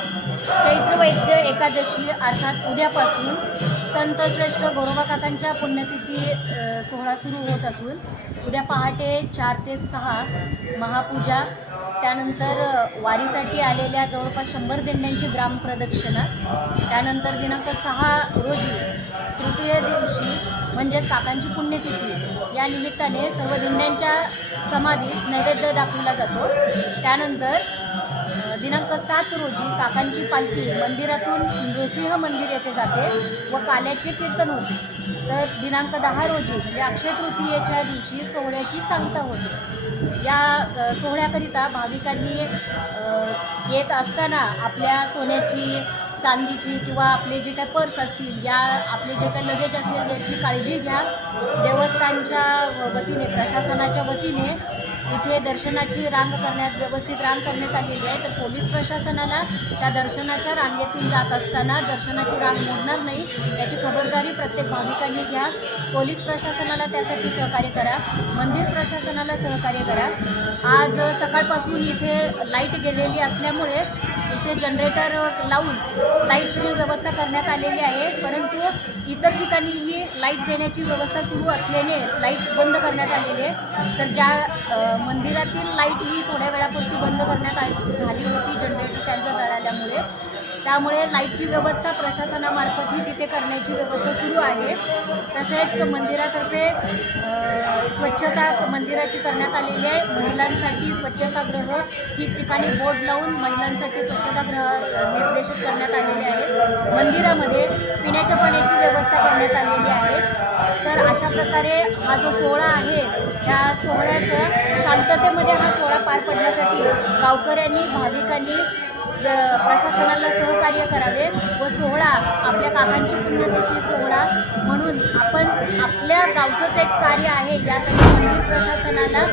चैत्रवैद्य एकादशी अर्थात उद्यापासून संत श्रेष्ठ गोरोबा काकांच्या पुण्यतिथी सोहळा सुरू होत असून उद्या पहाटे 4 ते 6 महापूजा, त्यानंतर वारीसाठी आलेल्या जवळपास 100 दिंड्यांची ग्रामप्रदक्षिणा, त्यानंतर दिनांक 6 रोजी तृतीय दिवशी म्हणजे काकांची पुण्यतिथी या निमित्ताने सर्व दिंड्यांच्या समाधीस नैवेद्य दाखवला जातो. त्यानंतर दिनांक 7 रोजी काकांची पालखी मंदिरातून नृसिंह मंदिर येथे जाते व काल्याचे कीर्तन होते. तर दिनांक 10 रोजी म्हणजे अक्षय तृतीयेच्या दिवशी सोहळ्याची सांगता होते. या सोहळ्याकरिता भाविकांनी येत असताना आपल्या सोन्याची, चांदीची किंवा आपले जे काही पर्स असतील, या आपले जे काही लगेज असतील याची काळजी घ्या. देवस्थानच्या वतीने, प्रशासनाच्या वतीने इथे दर्शनाची रांग व्यवस्थित रांग करण्यात आलेली आहे. तर पोलीस प्रशासनाला त्या दर्शनाच्या रांगेतून जात असताना दर्शनाची रांग मोडणार नाही याची खबरदारी प्रत्येक भाविकांनी घ्या. पोलीस प्रशासनाला त्यासाठी सहकार्य करा, मंदिर प्रशासनाला सहकार्य करा. आज सकाळपासून इथे लाईट गेलेली असल्यामुळे इथे जनरेटर लावून लाईटची व्यवस्था करण्यात आलेली आहे, परंतु इतर ठिकाणी ही लाईट देण्याची व्यवस्था सुरू असल्याने लाईट बंद करण्यात आलेली आहे. तर ज्या मंदिरातील लाईट ही थोड्या वेळापूर्वी बंद करण्यात झाली होती जनरेटर त्यांचं जळाल्यामुळे, त्यामुळे लाईटची व्यवस्था प्रशासनामार्फतही तिथे करण्याची व्यवस्था सुरू आहे. तसेच मंदिरातर्फे स्वच्छता मंदिराची करण्यात आलेली आहे. महिलांसाठी स्वच्छतागृह ठिकठिकाणी बोर्ड लावून महिलांसाठी स्वच्छतागृह निर्देशित करण्यात आलेले आहे. मंदिरामध्ये पिण्याच्या पाण्याची व्यवस्था करण्यात आलेली आहे. तर अशा प्रकारे हा जो सोहळा आहे त्या सोहळ्याचं शांततेमध्ये हा सोहळा पार पडण्यासाठी गावकऱ्यांनी, भाविकांनी प्रशासनाला सहकार्य करावे व सोहळा आपल्या काकांची पुण्यतिथी सोहळा म्हणून आपण आपल्या गावचंच एक कार्य आहे यासाठी मंदिर प्रशासनाला